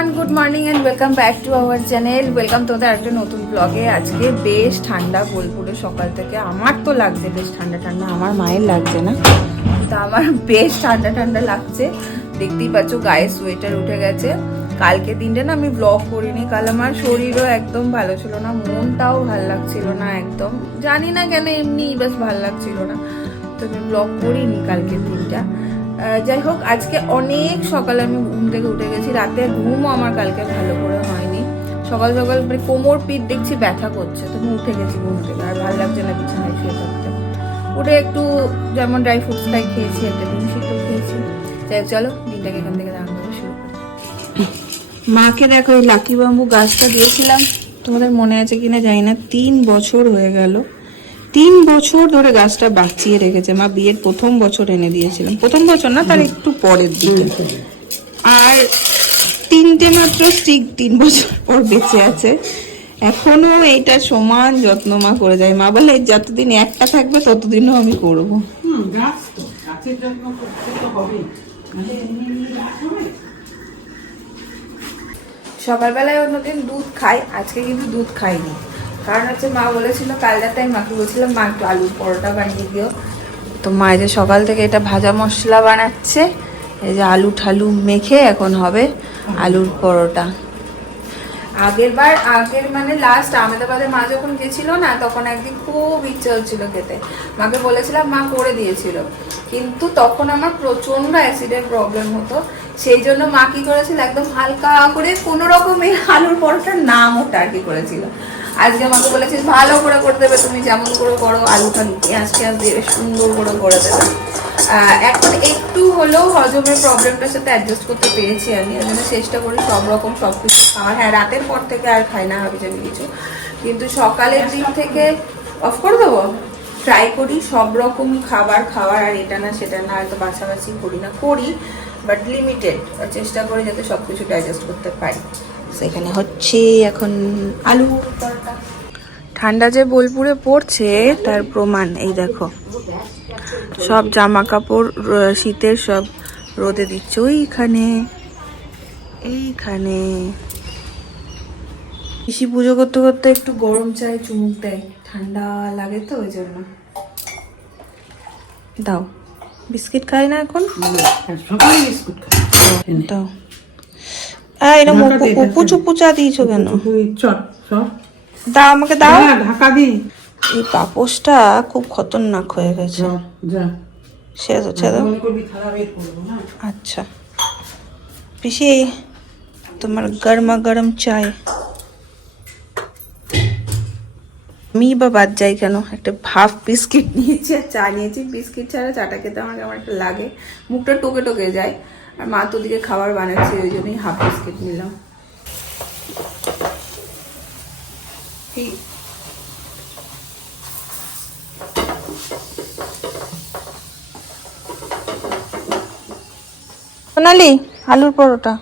Everyone, good morning and welcome back to our channel. Welcome তোমাদের একটা নতুন ব্লগে। আজকে বেশ ঠান্ডা বোলপুরে সকাল থেকে। আমার তো লাগছে বেশ ঠান্ডা ঠান্ডা, আমার মায়ের লাগছে না, কিন্তু আমার বেশ ঠান্ডা ঠান্ডা লাগছে। দেখতেই পাচ্ছ গায়ে সোয়েটার উঠে গেছে। কালকে দিনটা না আমি ব্লগ করিনি, কাল আমার শরীরও একদম ভালো ছিল না, মনটাও ভালো লাগছিল না একদম, জানি না কেন এমনি বেশ ভালো লাগছিল না, তো আমি ব্লগ করিনি কালকের দিনটা। যাই হোক, আজকে অনেক সকালে আমি ঘুম থেকে উঠে গেছি। রাতে ঘুমও আমার কালকে ভালো করে হয়নি। সকাল সকাল মানে কোমর পিঠ দেখছি ব্যথা করছে, তো আমি উঠে গেছি ঘুম থেকে, আর ভালো লাগছে না বিছানায় শুয়ে থাকতে। উঠে একটু যেমন ড্রাই ফ্রুটস খেয়েছি, একটা ডিম সিদ্ধ খেয়েছি। যাই চলো দিনটাকে এখান থেকে দাঁড়ানো শুরু করি। মাকে দেখো, এই লাকি বাম্বু গাছটা দিয়েছিলাম, তোমাদের মনে আছে কিনা জানি না, 3 বছর হয়ে গেল। 3 বছর ধরে গাছটা বাঁচিয়ে রেখেছে মা। বিয়ের প্রথম বছর এনে দিয়েছিলাম, প্রথম বছর না তার একটু পরের দিকে, আর 3টে মাত্র স্টিক 3 বছর পর বেঁচে আছে। এখনো এইটা সমান যত্ন মা করে যায়। মা বলে যতদিন একটা থাকবে ততদিনও আমি করবো। সকালবেলায় অন্যদিন দুধ খাই, আজকে কিন্তু দুধ খাইনি। কারণ হচ্ছে মা বলেছিল, কাল রাতে আমি মাকে বলছিলাম মা একটু আলুর পরোটা বানিয়ে দিও। তো মা এই যে সকাল থেকে এটা ভাজা মশলা বানাচ্ছে, এই যে আলু ঠালু মেখে এখন হবে আলুর পরোটা। আগের মানে লাস্ট আহমেদাবাদে মা যখন গেছিল না, তখন একদিন খুব ইচ্ছা হচ্ছিল খেতে। মাকে বলেছিলাম, মা করে দিয়েছিল, কিন্তু তখন আমার প্রচন্ড অ্যাসিডের প্রবলেম হতো। সেই জন্য মা কি করেছিল, একদম হালকা করে কোনো রকমে আলুর পরোটার নাম ওটা আর কি করেছিল। আজকে আমাকে বলেছে ভালো করে করে দেবে, তুমি যেমন করে করো, আলু টালু পেঁয়াজ দিয়ে সুন্দর করে দেবে। এখন একটু হলেও হজমের প্রবলেমটার সাথে অ্যাডজাস্ট করতে পেরেছি আমি, ওই জন্য চেষ্টা করি সব রকম সব কিছু খাওয়ার। হ্যাঁ, রাতের পর থেকে আর খাই না হাবিজাবি কিছু, কিন্তু সকালের দিক থেকে অফ করে দেবো। ট্রাই করি সব রকম খাবার খাওয়ার, আর এটা না সেটা না হয়তো বাছাবাছি করি না, করি বাট লিমিটেড। চেষ্টা করি যাতে সব কিছু ডাইজেস্ট করতে পারি। সেখানে হচ্ছে এখন আলুর পরোটা। ঠান্ডা যে বোলপুরে পড়ছে তার প্রমাণ এই দেখো, সব জামা কাপড় শীতের সব রোদে দিচ্ছে এইখানে। পিসি পুজো করতে করতে একটু গরম চায় চুমুক দেয়, ঠান্ডা লাগে তো ওই জন্য। দাও বিস্কিট খাই না এখন, দাও। এরকম উপুচ উপুচা দিয়েছো কেন? দাও আমাকে, দাও ঢাকা দি। এই পাপোশটা খুব খতরনাক হয়ে গেছে। আচ্ছা পিসি, তোমার গরমা গরম চায়। আমি বা বাদ যাই কেন, একটা হাফ বিস্কিট নিয়েছি আর চা নিয়েছি। বিস্কিট ছাড়া চাটা খেতে আমার কেমন একটা লাগে, মুখটা টোকে টোকে যায়। আর মা তো ওদিকে খাবার বানাচ্ছে, ওই জন্যই হাফ বিস্কিট নিলাম। সোনালি, আলুর পরোটা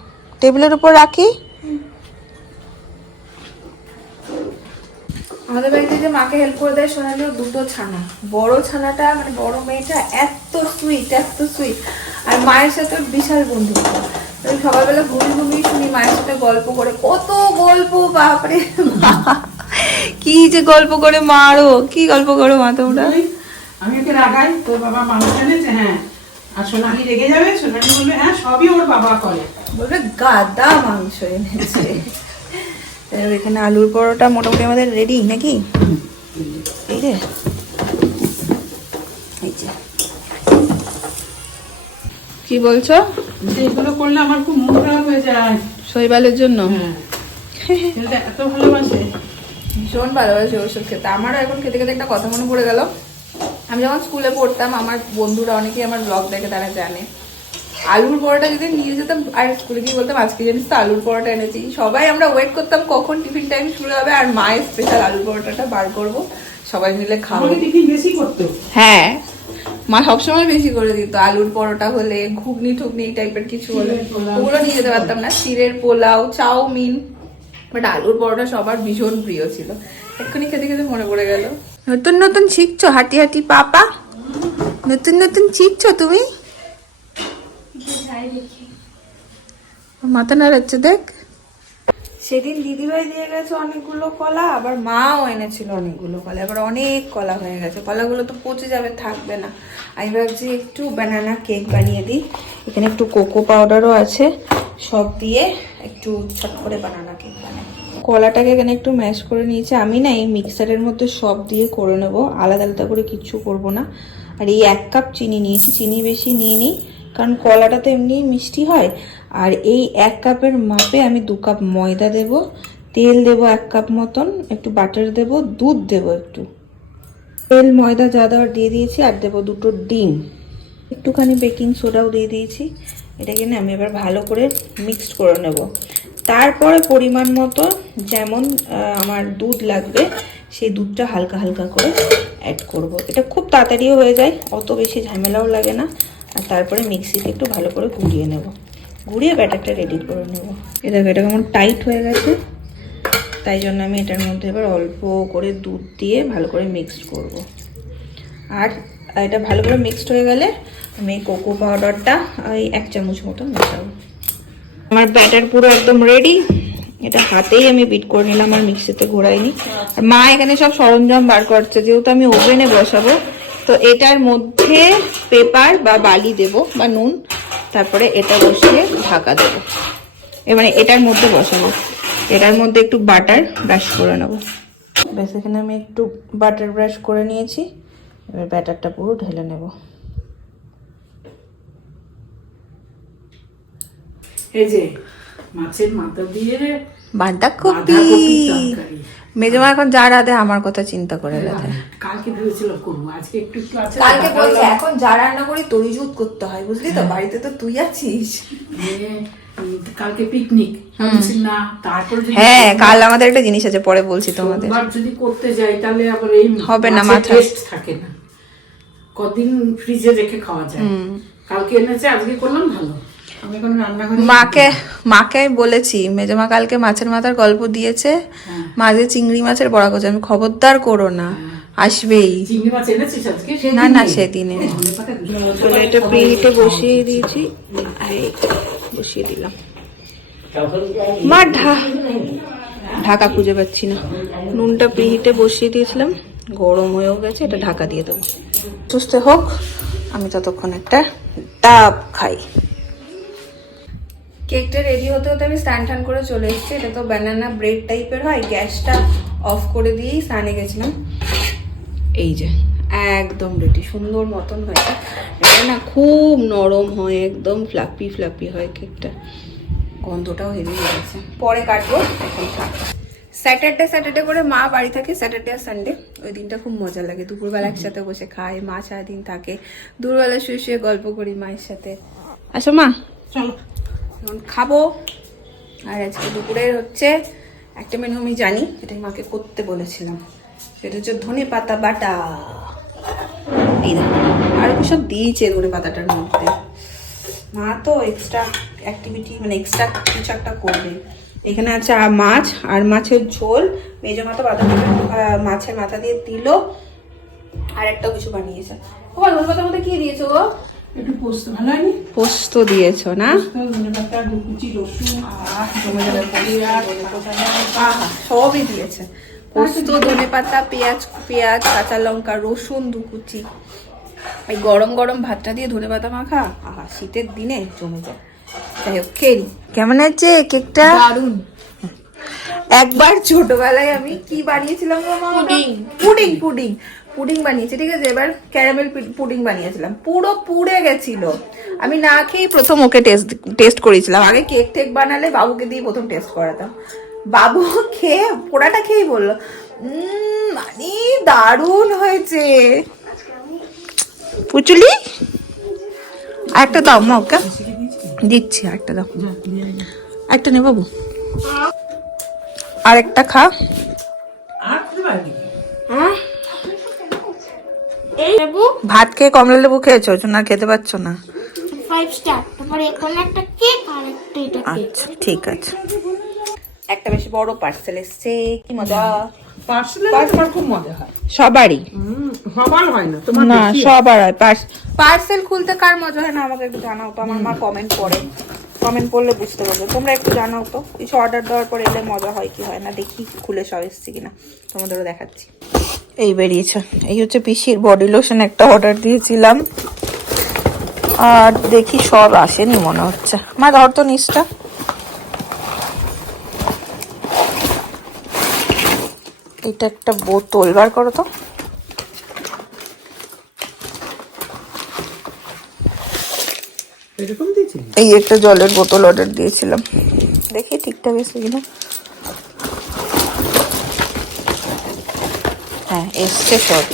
টেবিলের উপর রাখি। আমাদের বাড়িতে যে মাকে হেল্প করে দেয় সোনালি, ও 2টো ছানা। বড় ছানাটা মানে বড় মেয়েটা এত সুইট, আর মায়ের সাথে বিশাল বন্ধুত্ব। আমি সকালবেলা ঘুমিয়ে শুনি মায়ের সাথে গল্প করে, কত গল্প, বাপরে কি যে গল্প করে মারো, কি গল্প করো মা তোমরা। আমি ওকে রাগাই, তোর বাবা মাংস এনেছে, হ্যাঁ, আর সোনালি রেগে যাবে, সোনালি বলবে হ্যাঁ সবই ওর বাবা করে, বলবে গাদা মাংস এনেছে। এখানে আলুর পরোটা মোটামুটি আমাদের রেডি নাকি? এই রে, এই যে কি বলছো? এগুলো করলে আমার খুব মন খারাপ হয়ে যায় শৈবালের জন্য। এত ভালোবাসে, ভীষণ ভালোবাসে ওষুধ খেতে। আমারও এখন খেতে খেতে একটা কথা মনে পড়ে গেল। আমি যখন স্কুলে পড়তাম, আমার বন্ধুরা অনেকেই আমার ব্লগ দেখে, তারা জানে আলুর পরোটা যদি নিয়ে যেতাম আর স্কুলে গিয়ে বলতাম আজকে জানিস তো আলুর পরোটা এনেছি, সবাই আমরা ওয়েট করতাম কখন টিফিন টাইম শুরু হবে আর মায়ের স্পেশাল আলুর পরোটাটা বার করবো, সবাই মিলে খাবো। টিফিন বেশি করতো, হ্যাঁ মা সবসময় বেশি করে দিত। আলুর পরোটা হলে, ঘুগনি ঠুগনি টাইপের কিছু হলে ওগুলো নিয়ে যেতে পারতাম না। ক্ষীরের পোলাও, চাউমিন, বাট আলুর পরোটা সবার ভীষণ প্রিয় ছিল। এক্ষুনি খেতে খেতে মনে পড়ে গেল। নতুন নতুন শিখছো হাঁটি হাঁটি পাপা, নতুন নতুন শিখছো তুমি। মাথা নাড়াচ্ছে দেখ। সেদিন দিদিভাই দিয়ে গেছে অনেকগুলো কলা, আবার মাও এনেছিল অনেকগুলো কলা, এবার অনেক কলা হয়ে গেছে। কলাগুলো তো পচে যাবে, থাকবে না। আমি ভাবছি একটু বানানা কেক বানিয়ে দিই। এখানে একটু কোকো পাউডারও আছে, সব দিয়ে একটু ছট করে বানানা কেক বানাই। কলাটাকে এখানে একটু ম্যাশ করে নিয়েছি। আমি না এই মিক্সারের মধ্যে সব দিয়ে করে নেব, আলাদা আলাদা করে কিচ্ছু করব না। আর এই 1 কাপ চিনি নিয়েছি, চিনি বেশি নিয়ে নিই কারণ কলাটা তো এমনি মিষ্টি হয়। আর এই 1 কাপের মাপে আমি 2 কাপ ময়দা দেব, তেল দেব 1 কাপ মতন, একটু বাটার দেব, দুধ দেব একটু, তেল ময়দা যা দেওয়ার দিয়ে দিয়েছি, আর দেবো 2টো ডিম, একটুখানি বেকিং সোডাও দিয়ে দিয়েছি। এটাকে না আমি এবার ভালো করে মিক্সড করে নেব। তারপরে পরিমাণ মতো যেমন আমার দুধ লাগবে সেই দুধটা হালকা হালকা করে অ্যাড করব। এটা খুব তাড়াতাড়িও হয়ে যায়, অত বেশি ঝামেলাও লাগে না। আর তারপরে মিক্সিতে একটু ভালো করে ঘুরিয়ে নেব, ঘুরিয়ে ব্যাটারটা রেডি করে নেব। এটা দেখো এটা কেমন টাইট হয়ে গেছে, তাই জন্য আমি এটার মধ্যে এবার অল্প করে দুধ দিয়ে ভালো করে মিক্সড করব। আর এটা ভালো করে মিক্সড হয়ে গেলে আমি কোকো পাউডারটা ওই 1 চামচ মতো মেশাবো। আমার ব্যাটার পুরো একদম রেডি। এটা হাতেই আমি বিট করে নিলাম, আর মিক্সিতে ঘোরাইনি। আর মা এখানে সব সরঞ্জাম বার করছে, যেহেতু আমি ওভেনে বসাবো তো এটার মধ্যে পেপার বা বালি দেব বা নুন, তারপরে এটা বসিয়ে ঢাকা দেবো। মানে এটার মধ্যে বসাবো, এটার মধ্যে একটু বাটার ব্রাশ করে নেবো। ব্যাস এখানে আমি একটু বাটার ব্রাশ করে নিয়েছি, এবার ব্যাটারটা পুরো ঢেলে নেব। এই যে মাছের মাথা দিয়ে বাঁধাকপি মেজমা এখন যা রাধে আমার কথা চিন্তা করে রাধে। কালকে ভেবেছিলাম করবো, আজকে একটু একটু আছে। কালকে বলছে এখন যা রান্না করি তরিজুত করতে হয়, বুঝলি তো, বাড়িতে তো তুই আছিস। কালকে পিকনিক না, তারপরে হ্যাঁ কাল আমাদের একটা জিনিস আছে, পরে বলছি তোমাদের। যদি করতে যাই তাহলে আবার এই হবে না, মাথা টেস্ট থাকে না, কদিন ফ্রিজে রেখে খাওয়া যায়। কালকে এনেছে, আজকে করলাম ভালো। আমি এখন রান্নাঘরে মাকে আমি বলেছি মেজমা কালকে মাছের মাথার গল্প দিয়েছে, মাঝে চিংড়ি মাছের বড়া করছে, আমি খবরদার করো না, আসবেই। চিংড়ি মাছ এনেছিস আজকে? না না সেদিনে এটা প্রিহিটে বসিয়ে দিয়েছি, বসিয়ে দিলাম। মা ঢাকা খুঁজে পাচ্ছি না, নুনটা প্রিহিটে বসিয়ে দিয়েছিলাম, গরম হয়েও গেছে, এটা ঢাকা দিয়ে দেবো। সুস্থ হোক, আমি ততক্ষণ একটা ডাব খাই। কেকটা রেডি হতে হতে আমি স্নান টান করে চলে এসেছি। এটা তো বানানা ব্রেড টাইপের হয়, গ্যাসটা অফ করে দিয়েই স্নানে গেছিলাম। এই যে একদম রেডি, সুন্দর মতন হয়েছে। এটা না খুব নরম হয়, একদম ফ্লাপি ফ্লাপি হয় কেকটা, গন্ধটাও হেভি হয়ে গেছে। পরে কাটবো, এখন থাক। স্যাটারডে করে মা বাড়ি থাকে, স্যাটারডে আর সানডে, ওই দিনটা খুব মজা লাগে। দুপুরবেলা একসাথে বসে খাই, মা সারাদিন থাকে, দুপুরবেলা শুয়ে শুয়ে গল্প করি মায়ের সাথে। আসো মা, চলো এখন খাবো। আর আজকে দুপুরের হচ্ছে একটা মেনু আমি জানি, এটাই মাকে করতে বলেছিলাম, সেটা হচ্ছে ধনে পাতা বাটা। এই দেখো আর সব দিয়েছে ধনে পাতাটার মধ্যে। মা তো এক্সট্রা অ্যাক্টিভিটি মানে এক্সট্রা কিছু একটা করবে। এখানে আছে মাছ আর মাছের ঝোল, মেজো মাথা মাছের মাথা দিয়ে দিল, আর একটাও কিছু বানিয়েছে। ও ধনে পাতার মধ্যে কি দিয়েছো গো? একটু পোস্ত, ভালো হয়নি? পোস্ত দিয়েছো না? ধনেপাতা, কুচি রসুন, সবই দিয়েছে, পোস্ত, ধনে পাতা, পেঁয়াজ, কাঁচা লঙ্কা, রসুন 2 কুচি। এই গরম গরম ভাতটা দিয়ে ধনে পাতা মাখা, আহা শীতের দিনে জমে যায়। যাই হোক খেলি। কেমন আছে কেকটা? দারুন। একবার ছোটবেলায় আমি কি বানিয়েছিলাম, পুডিং বানিয়েছি, ঠিক আছে। এবার ক্যারামেল পুডিং বানিয়েছিলাম, পুরো পুড়ে গেছিল। আমি না খেয়ে প্রথম ওকে টেস্ট করেছিলাম। আগে কেক টেক বানালে বাবুকে দিয়ে প্রথম টেস্ট করাতাম। বাবু খেয়ে পোড়াটা খেয়েই বললো মানে দারুণ হয়েছে। পুচুলি একটা দাও মা, ওকে দিচ্ছি, একটা দাও, একটা নে বাবু, আর একটা খা। ভাত খেয়ে কমলা লেবু খেয়েছো, ওই জন্য আর খেতে পারছো না। 5 স্টার, তারপরে এখন একটা কেক আর একটা এটা কেক। আচ্ছা ঠিক আছে। একটা বেশি বড় পার্সেল এসছে, কি মজা। পার্সেল খুব মজা হয় সবারই, সবার হয় না, তোমার না সবার হয়। পার্সেল খুলতে কার মজা হয় না আমাকে একটু জানাও তো, আমার মা কমেন্ট করে। কমেন্ট করলে বুঝতে পারবে। তোমরা একটু জানাও তো কিছু অর্ডার দেওয়ার পর এলে মজা হয় কি হয় না, দেখি খুলে সব এসছে কিনা তোমাদেরও দেখাচ্ছি। এই বেরিয়েছে, এই হচ্ছে পিসির বডি লোশন একটা অর্ডার দিয়েছিলাম, আর দেখি সব আসেনি মনে হচ্ছে। মা ধর তো নিচটা, এটা একটা বোতল বার করো তো। এরকম দিয়েছি। এই একটা জলের বোতল অর্ডার দিয়েছিলাম, দেখি ঠিকঠাক এসে কিনা। হ্যাঁ এসছে সব।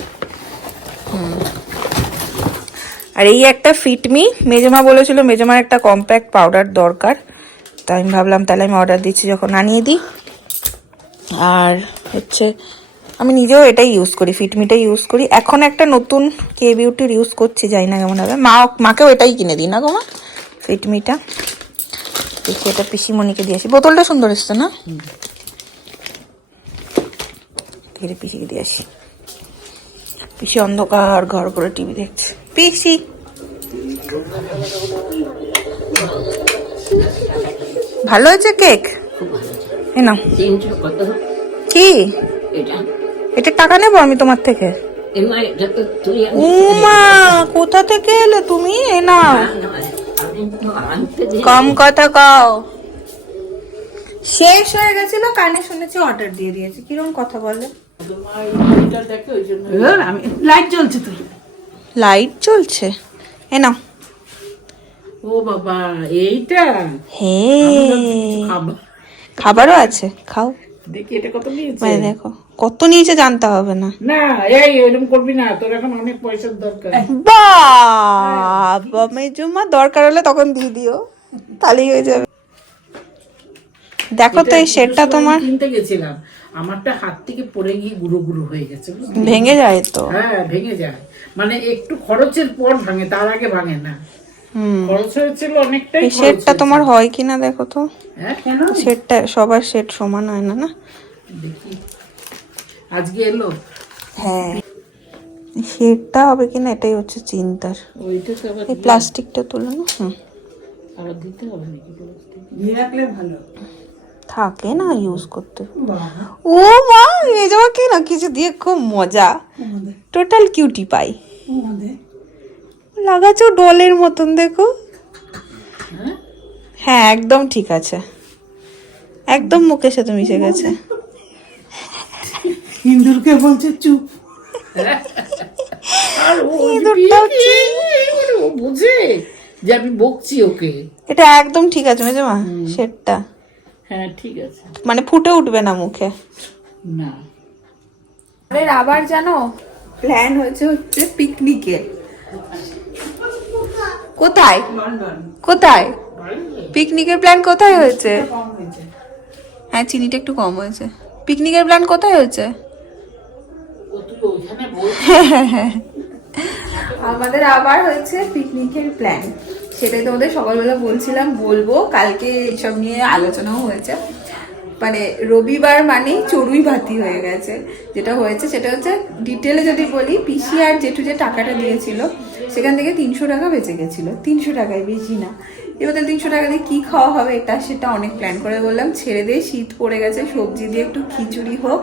আর এই একটা ফিটমি, মেজমা বলেছিল মেজমার একটা কম্প্যাক্ট পাউডার দরকার, তাই আমি ভাবলাম তাহলে আমি অর্ডার দিচ্ছি যখন আনিয়ে দিই। আর হচ্ছে আমি নিজেও এটাই ইউজ করি, ফিটমিটাই ইউজ করি। এখন একটা নতুন কে বিউটির ইউজ করছি, জানি না কেমন হবে। মাকেও এটাই কিনে দিই না গো মা, ফিটমিটা। দেখি এটা পিসিমণিকে দিয়ে আসি, বোতলটা সুন্দর এসছে না, ধীরে পিসিকে দিয়ে আসি। পিসি অন্ধকার ঘর করে টিভি দেখছে। পিসি ভালো হয়েছে কেক, এ নাও। কি এটা টাকা নেবো আমি তোমার থেকে? উমা কোথা থেকে এলে তুমি? এ নাও, কম কথা কও। শেষ হয়ে গেছিল, কানে শুনেছি অর্ডার দিয়ে দিয়েছি। কিরকম কথা বলে? আমি লাইট জ্বলছে তো। লাইট জ্বলছে, এ নাও। ও বাবা এইটা হে খাবার, খাবারও আছে, খাও। দেখি এটা কত নিয়েছে। মানে দেখো কত নিয়েছে, জানতে হবে না। না এই এরকম করবি না, তোর এখন অনেক পয়সার দরকার। বাবা মেজমা দরকার হলে তখন দিয়ে দিও, তাহলেই হয়ে যাবে। দেখো তো এই সেটটা তোমার কিনতে গেছিলাম, আমারটা হাত থেকে পড়ে গিয়ে গুঁড়ো গুঁড়ো হয়ে গেছে, বুঝলি? ভেঙে যায় তো। হ্যাঁ ভেঙে যায়, মানে একটু খরচের পর ভাঙে, তার আগে ভাঙে না। খরচ হয়েছিল অনেকটাই। এই সেটটা তোমার হয় কিনা দেখো তো। হ্যাঁ কেন? সেটটা সবার সেট সমান হয় না। না দেখি আজকে এলো। হ্যাঁ সেটটা হবে কিনা এটাই হচ্ছে চিন্তার। ওইটা তো আবার এই প্লাস্টিকটা তুলে না, আবার দিতে হবে নাকি? দিয়ে রাখলে ভালো থাকে না ইউজ করতে। ও মা মেজমা কি না কিছু দিয়ে খুব মজা, টোটাল কিউটি পাই লাগাচ্ছো ডলের মতন, দেখো। হ্যাঁ একদম ঠিক আছে, একদম মুখের সাথে মিশে গেছে। ইন্দুরকে বলছে চুপ, আর ইঁদুরটাও ও বুঝে যে আমি বকছি ওকে। এটা একদম ঠিক আছে মেজমা, সেটটা হ্যাঁ ঠিক আছে, মানে ফুটে উঠবে না মুখে। না আবার জানো প্ল্যান হচ্ছে পিকনিকের। কোথায় কোথায় পিকনিকের প্ল্যান কোথায় হয়েছে? হ্যাঁ চিনিটা একটু কম হয়েছে। পিকনিকের প্ল্যান কোথায় হয়েছে? আমাদের আবার হয়েছে পিকনিকের প্ল্যান, সেটাই তোমাদের সকালবেলা বলছিলাম বলবো, কালকে এসব নিয়ে আলোচনাও হয়েছে। মানে রবিবার মানেই চড়ুই ভাতি হয়ে গেছে। যেটা হয়েছে সেটা হচ্ছে ডিটেলে যদি বলি, পিসি আর জেঠু যে টাকাটা দিয়েছিল সেখান থেকে 300 টাকা বেঁচে গেছিলো, 300 টাকায় বেশি না। এবার 300 টাকা দিয়ে কি খাওয়া হবে এটা সেটা অনেক প্ল্যান করে বললাম ছেড়ে দিয়ে, শীত পড়ে গেছে, সবজি দিয়ে একটু খিচুড়ি হোক,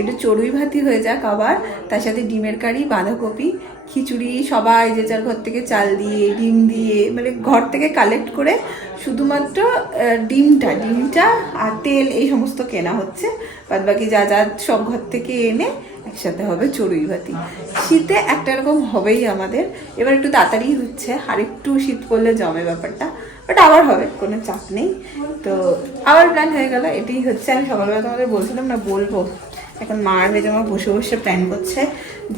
একটু চড়ুই ভাতি হয়ে যাক, আবার তার সাথে ডিমের কারি, বাঁধাকপি, খিচুড়ি, সবাই যে যার ঘর থেকে চাল দিয়ে ডিম দিয়ে, মানে ঘর থেকে কালেক্ট করে শুধুমাত্র ডিমটা আর তেল এই সমস্ত কেনা হচ্ছে, বাদ বাকি যা যা সব ঘর থেকে এনে একসাথে হবে চড়ুই ভাতি। শীতে একটা এরকম হবেই আমাদের, এবার একটু তাড়াতাড়ি হচ্ছে, আর একটু শীত পড়লে জমে ব্যাপারটা, বাট আবার হবে, কোনো চাপ নেই। তো আবার প্ল্যান হয়ে গেল, এটাই হচ্ছে। আমি সকালবেলা তোমাদের বলছিলাম না বলবো, এখন মা আর মেজমা বসে বসে প্ল্যান করছে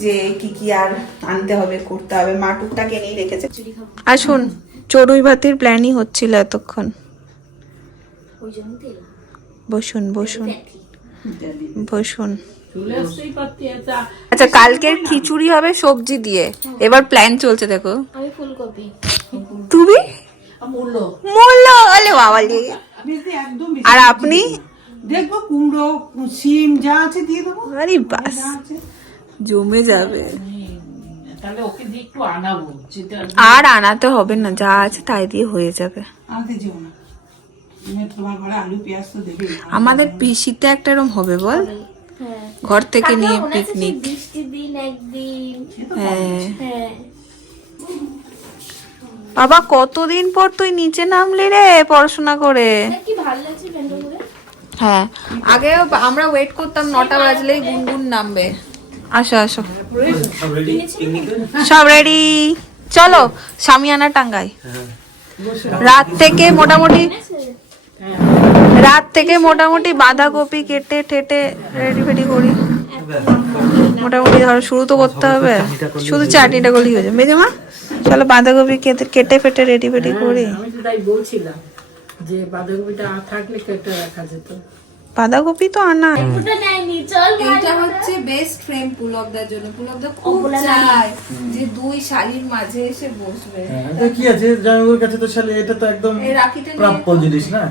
যে কি কি আর আনতে হবে, করতে হবে। মা টুকটাক এনেই রেখেছে। আসুন, চড়ুই ভাতির প্ল্যানই হচ্ছিল এতক্ষণ। বসুন বসুন বসুন। আচ্ছা কালকের খিচুড়ি হবে সবজি দিয়ে, এবার প্ল্যান চলছে দেখো। আমি ফুলকপি, তুমি মূল্য আলে বাবা, একদম আর আপনি? দেখবো কুমড়ো সিম যা আছে দিয়ে দেবো। আরে বাস জমে যাবে। তাহলে ওকে দিয়ে একটু আনাবো যেটা আর আনাতে হবে না, যা আছে তাই দিয়ে হয়ে যাবে। আনতে যেও না, তোমার ঘরে আলু পেঁয়াজ তো দেবে। আমাদের পিসিতে একটা এরকম হবে বল, হ্যাঁ ঘর থেকে নিয়ে মনে আছে সেই পিকনিক। বৃষ্টির দিন একদিন। হ্যাঁ হ্যাঁ বাবা কতদিন পর তুই নিচে নামলি রে পড়াশোনা করে। কি ভালো লাগছে প্যান্টটা পরে। হ্যাঁ আগে আমরা ওয়েট করতাম 9টা বাজলেই গুনগুন নামবে। আসো আসো, সব রেডি, চলো সামিয়ানা টাঙ্গাই। রাত থেকে মোটামুটি বাঁধাকপি কেটে ঠেটে রেডি ফেডি করি। মোটামুটি ধরো শুরু তো করতে হবে, শুধু চাটনিটা করলেই হয়ে যাবে। মেজমা চলো বাঁধাকপি কেটে ফেটে রেডি ফেডি করি। আমি তো তাই বলছিলাম যে বাঁধাকপিটা থাকলে কেটে রাখা যেত। বাঁধাকপি তো আনা। ওটা নেয়নি, চল এইটা হচ্ছে বেস্ট ফ্রেম পুলকদার জন্য। পুলকদা খুব চায় যে দুই শালির মাঝে এসে বসবে। এটা কি আছে জামাইবাবুর কাছে তো শালি, এটা তো একদম এই রাখিটা নিয়ে প্রাপ্য জিনিস না।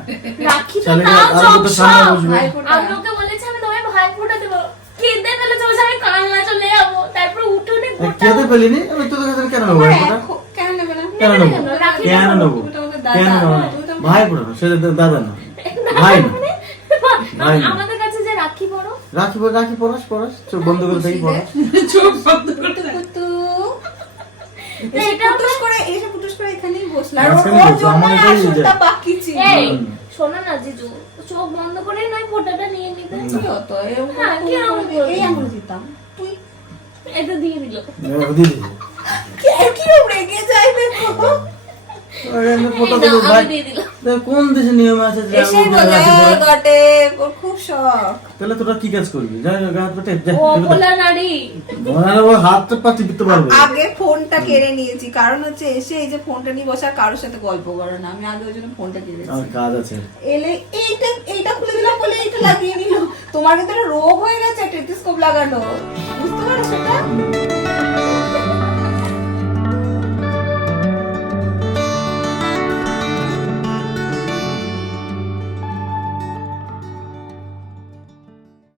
রাখি তো শালির তাও আর দুটো সামনে বসবে। ভাইফোঁটা। আমি ওকে বলেছি আমি তোমায় ভাই ফোটা দেবো, কেঁদে ফেলে তোমার সাথে কান্না চলে যাবো, তারপর উঠোনে কেঁদে পেলিনি, আমি তোদের কাছে কেন নেবো ভাইফোঁটা? কেন নেবে না? কেন নেবো? রাখি কেন নেবো? তুমি তো আমাদের কেন দাদা। নেবো না? তুমি তো ভাইফোঁটা না, সেটা তো দাদা না, ভাই না। ভাই না। আমাদের কাছে যে রাখি বড় রাখি পড়াস, চোখ বন্ধ করে থাকি পড়াস। চোখ বন্ধ করতে কুতু। এটা এসে পুটুস করে এখানেই বসলো। আর মাঝখানে ওর বসলো, জন্য আমার এটাই আসলটা যা। বাকি ছিল। এই শোনো না জিজু, চোখ বন্ধ করে নয় ফোটাটা নিয়ে নিতে। কি হতো? এরকম হ্যাঁ, করে কিরকম করে করবি? এই আঙুল দিতাম। তুই এটা দিয়ে দিল। দিদি কিরকম রেগে যায় দেখো। ফটো এই দেবো নাও, ভাই। আমি দিয়ে দিলাম। কোন দেশে নিয়ম আছে যে এসেই আমি বলে রাখি পড়াই? গটে, ওর খুব শখ। তাহলে তোরা কি কাজ করবি? যা গা হাত পেটে যা। ও পোলা নারী। ও হাতটা পা টিপতে পারবে। আগে ফোনটা কেড়ে নিয়েছি, কারণ হচ্ছে এসে এই যে ফোনটা নিয়ে বসে আর কারোর সাথে গল্প করো না। আমি আগে ওই জন্য ফোনটা কেড়েছি। আমার কাজ আছে। এলে এইটা খুলে দিলাম বলে এইটা লাগিয়ে নিল। তোমার ভিতরে রোগ হয়ে গেছে টেলিস্কোপ লাগানো, বুঝতে পারো সেটা?